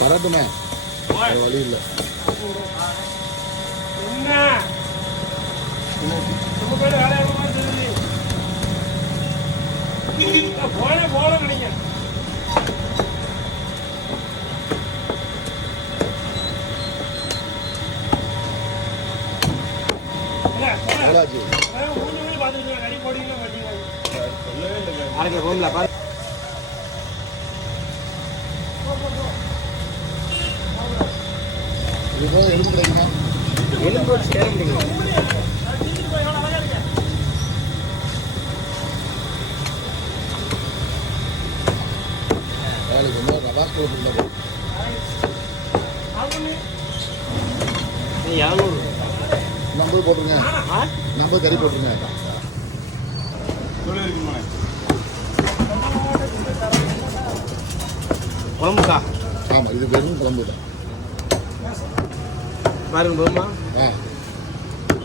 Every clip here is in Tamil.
வரட்டுமே, வழி இல்லை. இதுதான் எலும்பு கிடைக்குமா? எலும்பு சேர முடியுமா? வேலைக்கு வந்து ரவாஸ் போட்டுருந்தாரு 200 50 போட்டுருங்க. 50 கறி போட்டுருங்க. குழம்புக்கா? ஆமாம், இது வெறும் குழம்பு தான். பாருங்க போதுமா?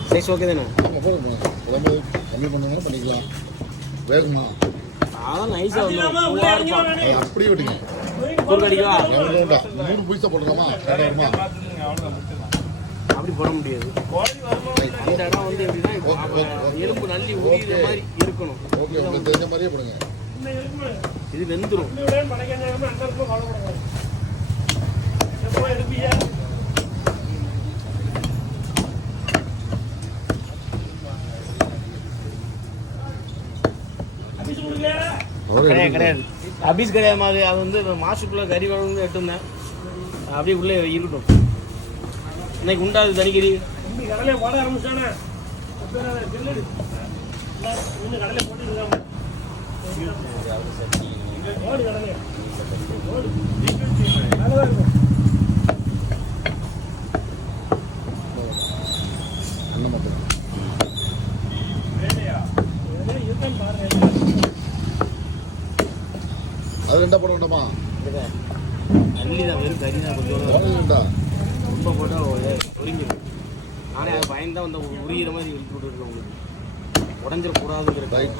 சைஸ் ஓகே தானே? ஆமாம், போதும். குழம்பு கம்மி பண்ணுங்க, பண்ணிக்கலாம். வேகுமா? அதான் நைஸாக வந்து அப்படியே விட்டுங்க. ஒரு கடிக்கா 3 பீஸா போட்டுக்கலாமா? கேட்டாருமா? அப்படி போட முடியாது. அந்த இடம் வந்து எப்படின்னா எலும்பு நல்லி உரிகிற மாதிரி இருக்கணும். ஓகே, உங்களுக்கு தெரிஞ்ச மாதிரியே போடுங்க. இது வெந்துடும். கிடையாது அபீஸ் கிடையாது மாதிரி. அது வந்து மாசுக்குள்ள கறி குழம்பு எடுத்துருந்தேன். அப்படியே உள்ளே இருக்கட்டும். இன்னைக்கு உண்டாது தனிக்கறி. கடலை போட ஆரம்பிச்சானே கடலை போட்டு அது ரெண்டா போட வேண்டாமா? அள்ளி தான் வெறும் கறி தான் கொஞ்சம் ரொம்ப போட்டால் ஒதுங்கிடும். நானே அதை பயந்தான் வந்து உரிகிற மாதிரி இழுத்து விட்டுருக்கேன். உங்களுக்கு உடஞ்சிடக்கூடாதுங்கிற ரைட்.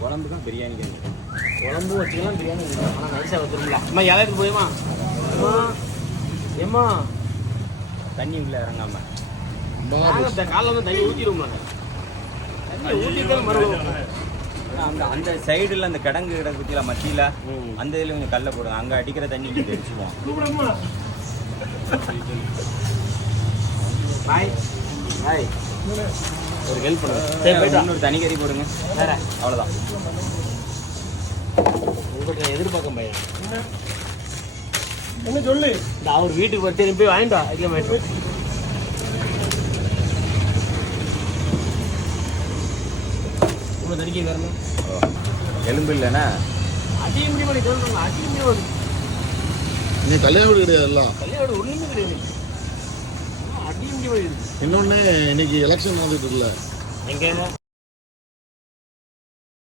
குழம்பு தான் பிரியாணி குழம்பும் வச்சுக்கலாம், பிரியாணி வச்சுக்கலாம். ஆனால் நைஸாக வச்சுருங்களா? அம்மா இலைக்கு போயுமா? ஏம்மா தண்ணி உள்ள இறங்காம காலைல வந்து தண்ணி ஊற்றிடுவோம்ல. தண்ணி ஊற்றிட்டாலும் மறுபடியும் அந்த சைடுல அந்த கிடங்கு பத்தியில மத்தியில அந்த இதுல கொஞ்சம் கல்ல போடுங்க. அங்க அடிக்கிற தண்ணி இங்க அடிச்சுவோம். ஒரு ஹெல்ப் பண்ணுங்க. இன்னொரு தனி கறி போடுங்க. வேற அவ்வளவுதான். உங்களுக்கு எதிர்பார்க்க பையன் என்ன சொல்லு. இந்த அவர் வீட்டுக்கு பற்றி போய் வாங்கிட்டு வா. அதிகமாக தனிக்க வரணும். எலும்பு இல்லைன்னா அதிக முடிவு சொல்லுங்க. அதிக முடிவு நீ கல்யாண வீடு கிடையாதுல்ல? கல்யாண வீடு ஒன்றுமே கிடையாது. அதிக முடிவு. இன்னொன்று இன்னைக்கு எலெக்ஷன் வந்துட்டு இருக்குல்ல, எங்க